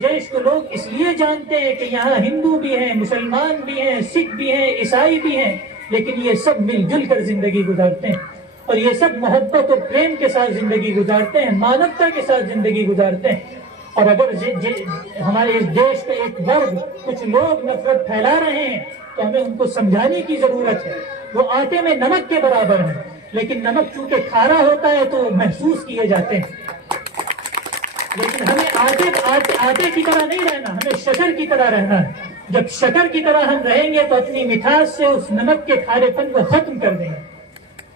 دیش کو لوگ اس لیے جانتے ہیں کہ یہاں ہندو بھی ہیں، مسلمان بھی ہیں، سکھ بھی ہیں، عیسائی بھی ہیں، لیکن یہ سب مل جل کر زندگی گزارتے ہیں اور یہ سب محبت اور پریم کے ساتھ زندگی گزارتے ہیں، مانوتا کے ساتھ زندگی گزارتے ہیں۔ اور اگر ہمارے اس دیش کا ایک ورگ کچھ لوگ نفرت پھیلا رہے ہیں تو ہمیں ان کو سمجھانے کی ضرورت ہے۔ وہ آٹے میں نمک کے برابر ہیں، لیکن نمک چونکہ کھارا ہوتا ہے تو محسوس کیے جاتے ہیں، لیکن ہمیں آٹے کی طرح نہیں رہنا، ہمیں شکر کی طرح رہنا ہے۔ جب شکر کی طرح ہم رہیں گے تو اپنی مٹھاس سے اس نمک کے کھارے پن کو ختم کر دیں گے۔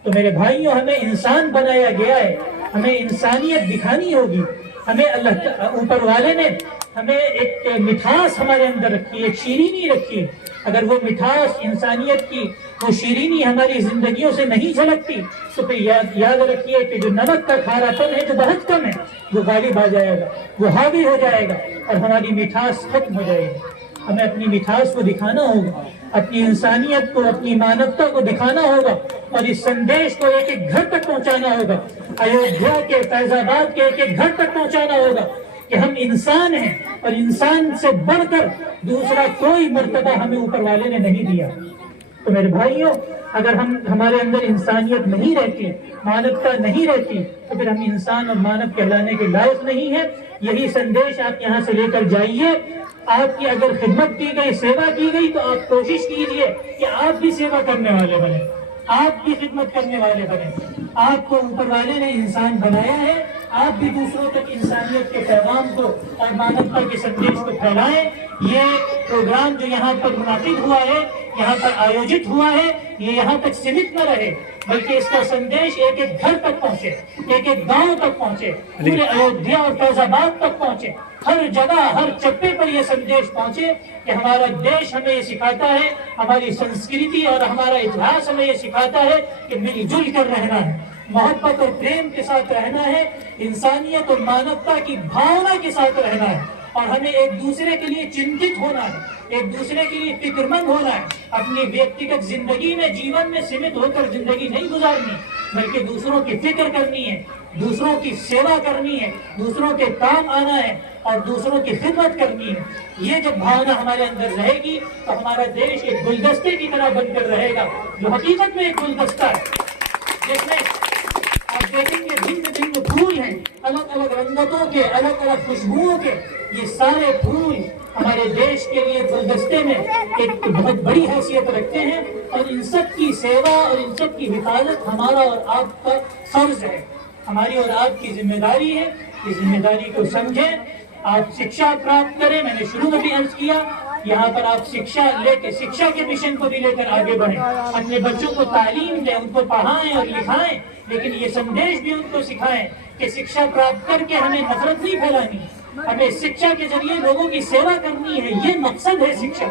تو میرے بھائیوں، ہمیں انسان بنایا گیا ہے، ہمیں انسانیت دکھانی ہوگی۔ ہمیں اللہ اوپر والے نے ہمیں ایک مٹھاس ہمارے اندر رکھی، ایک شیرینی رکھی۔ اگر وہ مٹھاس انسانیت کی، وہ شیرینی ہماری زندگیوں سے نہیں جھلکتی تو پھر یاد رکھیے کہ جو نمک کا کھارا پن ہے جو بہت کم ہے وہ غالب آ جائے گا، وہ حاوی ہو جائے گا اور ہماری مٹھاس ختم ہو جائے گی۔ ہمیں اپنی مٹھاس کو دکھانا ہوگا، اپنی انسانیت کو، اپنی مانوتا کو دکھانا ہوگا اور اس سندیش کو ایک ایک گھر تک پہنچانا ہوگا۔ ایودھیا کے، فیض آباد کے ایک ایک گھر تک پہنچانا ہوگا کہ ہم انسان ہیں اور انسان سے بڑھ کر دوسرا کوئی مرتبہ ہمیں اوپر والے نے نہیں دیا۔ تو میرے بھائیوں، اگر ہمارے اندر انسانیت نہیں رہتی، مانوتا نہیں رہتی تو پھر ہم انسان اور مانو کہلانے کے لائق نہیں ہیں۔ یہی سندیش آپ یہاں سے لے کر جائیے۔ آپ کی اگر خدمت کی گئی، سیوا کی گئی تو آپ کوشش کیجئے کہ آپ بھی سیوا کرنے والے بنیں، آپ بھی خدمت کرنے والے بنیں۔ آپ کو اوپر والے نے انسان بنایا ہے، آپ بھی دوسروں تک انسانیت کے پیغام کو اور مانوتا کے سندیش کو پھیلائیں۔ یہ پروگرام جو یہاں پر منعقد ہوا ہے، یہاں پر آیوجت ہوا ہے، یہ یہاں تک سمت نہ رہے بلکہ اس کا سندیش ایک ایک گھر تک پہنچے، ایک ایک گاؤں تک پہنچے، پورے ایودھیا اور فیض آباد تک پہنچے، ہر جگہ، ہر چپے پر یہ سندیش پہنچے کہ ہمارا دیش ہمیں یہ سکھاتا ہے، ہماری سنسکرتی اور ہمارا اتہاس ہمیں یہ سکھاتا ہے کہ مل جل کر رہنا ہے، محبت اور پریم کے ساتھ رہنا ہے، انسانیت اور مانوتا کی بھاونا کے ساتھ رہنا ہے اور ہمیں ایک دوسرے کے لیے چنتت ہونا ہے، ایک دوسرے کے لیے فکر مند ہونا ہے۔ اپنی ویکتیگت زندگی میں، جیون میں سمت ہو کر زندگی نہیں گزارنی بلکہ دوسروں کی فکر کرنی ہے، دوسروں کی سیوا کرنی ہے، دوسروں کے کام آنا ہے اور دوسروں کی خدمت کرنی ہے۔ یہ جب بھاونا ہمارے اندر رہے گی تو ہمارا دیش ایک گلدستے کی طرح بن کر رہے گا، جو حقیقت میں ایک گلدستہ ہے جس میں آپ دیکھیں گے بھن بھن پھول ہیں، الگ الگ رنگتوں کے، الگ الگ خوشبوؤں کے۔ یہ سارے پھول ہمارے دیش کے لیے گلدستے میں ایک بہت بڑی حیثیت رکھتے ہیں اور ان سب کی سیوا اور ان سب کی حفاظت ہمارا اور آپ کا فرض ہے، ہماری اور آپ کی ذمہ داری ہے۔ اس ذمہ داری کو سمجھیں، آپ شکشا پراپت کریں۔ میں نے شروع میں بھی عرض کیا، یہاں پر آپ شکشا لے کے، شکشا کے مشن کو بھی لے کر آگے بڑھیں، اپنے بچوں کو تعلیم دیں، ان کو پڑھائیں اور لکھائیں، لیکن یہ سندیش بھی ان کو سکھائیں کہ شکشا پراپت کر کے ہمیں نفرت نہیں پھیلانی، ہمیں شکشا کے ذریعے لوگوں کی سیوا کرنی ہے۔ یہ مقصد ہے شکشا،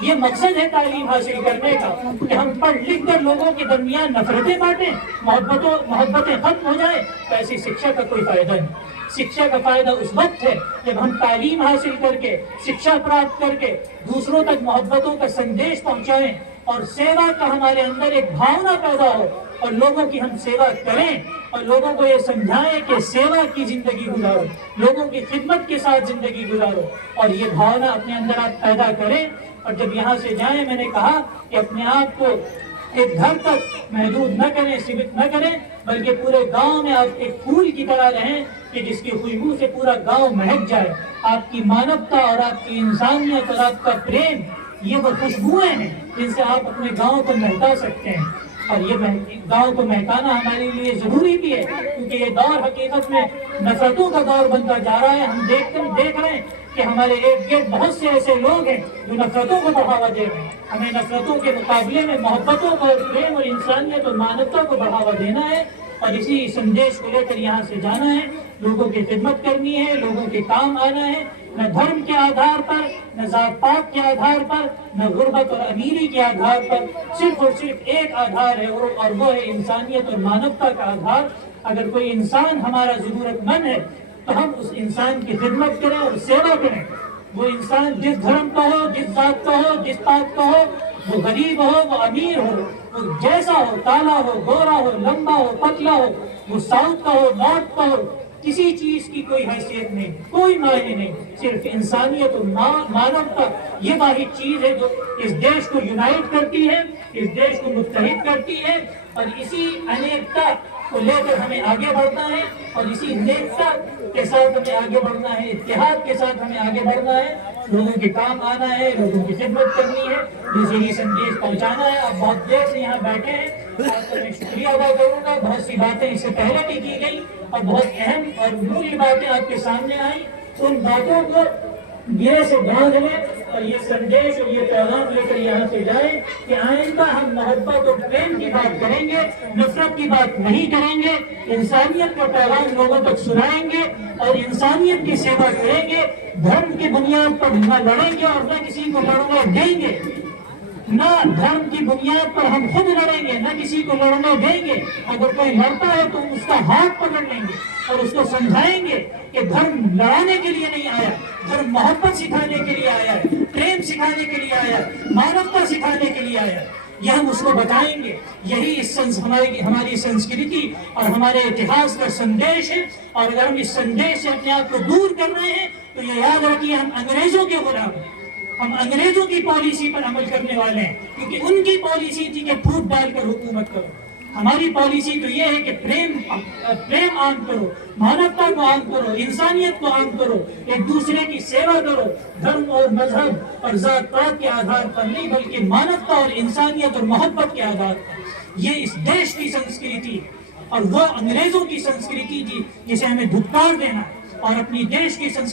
یہ مقصد ہے تعلیم حاصل کرنے کا کہ ہم پڑھ لکھ کر لوگوں کے درمیان نفرتیں بانٹیں، محبتیں ختم ہو جائیں، تو ایسی شکشا کا کوئی فائدہ نہیں۔ شکشا کا فائدہ اس وقت ہے جب ہم تعلیم حاصل کر کے، شکشا پراپت کر کے دوسروں تک محبتوں کا سندیش پہنچائیں اور سیوا کا ہمارے اندر ایک بھاونا پیدا ہو اور لوگوں کی ہم سیوا کریں اور لوگوں کو یہ سمجھائیں کہ سیوا کی زندگی گزارو، لوگوں کی خدمت کے ساتھ زندگی گزارو، اور یہ بھاونا اپنے اندر آپ پیدا کریں۔ اور جب یہاں سے جائیں، میں نے کہا کہ اپنے آپ کو ایک گھر تک محدود نہ کریں، سمت نہ کریں، بلکہ پورے گاؤں میں آپ ایک پھول کی طرح رہیں کہ جس کی خوشبو سے پورا گاؤں مہک جائے۔ آپ کی مانوتا اور آپ کی انسانیت اور آپ کا پریم، یہ وہ خوشبوئیں ہیں جن سے آپ اپنے گاؤں کو مہکا سکتے ہیں، اور یہ گاؤں کو مہکانا ہمارے لیے ضروری بھی ہے کیونکہ یہ دور حقیقت میں نفرتوں کا دور بنتا جا رہا ہے۔ ہم دیکھ رہے ہیں کہ ہمارے ارد گرد بہت سے ایسے لوگ ہیں جو نفرتوں کو بڑھاوا دے رہے ہیں۔ ہمیں نفرتوں کے مقابلے میں محبتوں کو، پریم اور انسانیت اور مانوتا کو بڑھاوا دینا ہے اور اسی سندیش کو لے کر یہاں سے جانا ہے، لوگوں کی خدمت کرنی ہے، لوگوں کے کام آنا ہے، نہ دھرم کے آدھار پر، نہ ذات پات کے آدھار پر، نہ غربت اور امیری کے آدھار پر، صرف اور صرف ایک آدھار ہے اور وہ ہے انسانیت اور مانوتا کا آدھار۔ اگر کوئی انسان ہمارا ضرورت مند ہے تو ہم اس انسان کی خدمت کریں اور سیوا کریں۔ وہ انسان جس دھرم کا ہو، جس ذات کا ہو، جس پات کا ہو، وہ غریب ہو، وہ امیر ہو، وہ جیسا ہو، کالا ہو، گورا ہو، لمبا ہو، پتلا ہو، وہ ساؤتھ کا ہو، نارتھ کا ہو، کسی چیز کی کوئی حیثیت نہیں، کوئی معنی نہیں، صرف انسانیت اور مانوتا یہ واحد چیز ہے جو اس دیش کو یونائٹ کرتی ہے، اس دیش کو متحد کرتی ہے، اور اسی انیکتا کو لے کر ہمیں آگے بڑھنا ہے، اور اسی نیکتا کے ساتھ ہمیں آگے بڑھنا ہے، اتحاد کے ساتھ ہمیں آگے بڑھنا ہے، لوگوں کے کام آنا ہے، لوگوں کی خدمت کرنی ہے، جسے یہ سندیش پہنچانا ہے۔ آپ بہت دیر سے یہاں بیٹھے ہیں، آپ کا میں شکریہ ادا کروں گا۔ بہت سی باتیں اس سے پہلے بھی کی گئی اور بہت اہم اور ضروری باتیں آپ کے سامنے آئیں، ان باتوں کو گرے سے باندھ لیں اور یہ سندیش اور یہ پیغام لے کر یہاں سے جائیں کہ آئندہ ہم محبت اور پریم کی بات کریں گے، نفرت کی بات نہیں کریں گے، انسانیت کا پیغام لوگوں تک سنائیں گے اور انسانیت کی سیوا کریں گے، دھرم کی بنیاد پر نہ لڑیں گے اور نہ کسی کو لڑنے دیں گے، نہ دھرم کی بنیاد پر ہم خود لڑیں گے، نہ کسی کو لڑنے دیں گے۔ اگر کوئی لڑتا ہے تو اس کا ہاتھ پکڑ لیں گے اور اس کو سمجھائیں گے کہ دھرم لڑانے کے لیے نہیں آیا، دھرم محبت سکھانے کے لیے آیا ہے، پریم سکھانے کے لیے آیا ہے، مانوتا سکھانے کے لیے آیا ہے۔ یہ ہم اس کو بتائیں گے، یہی ہماری سنسکرتی اور ہمارے اتہاس کا سندیش ہے۔ اور اگر ہم اس سندیش سے اپنے آپ کو دور کر رہے ہیں تو یہ یاد رکھیے ہم انگریزوں کے غلام ہیں، ہم انگریزوں کی پالیسی پر عمل کرنے والے ہیں، کیونکہ ان کی پالیسی تھی کہ پھوٹ ڈال کر حکومت کرو۔ ہماری پالیسی تو یہ ہے کہ پریم عام کرو، مانوتا کو عام کرو، انسانیت کو عام کرو، ایک دوسرے کی سیوا کرو، دھرم اور مذہب اور ذات پات کے آدھار پر نہیں بلکہ مانوتا اور انسانیت اور محبت کے آدھار پر۔ یہ اس دیش کی سنسکرتی اور وہ انگریزوں کی سنسکرتی جسے ہمیں دھتکار دینا ہے، اور اپنی دیش کی سنسکرتی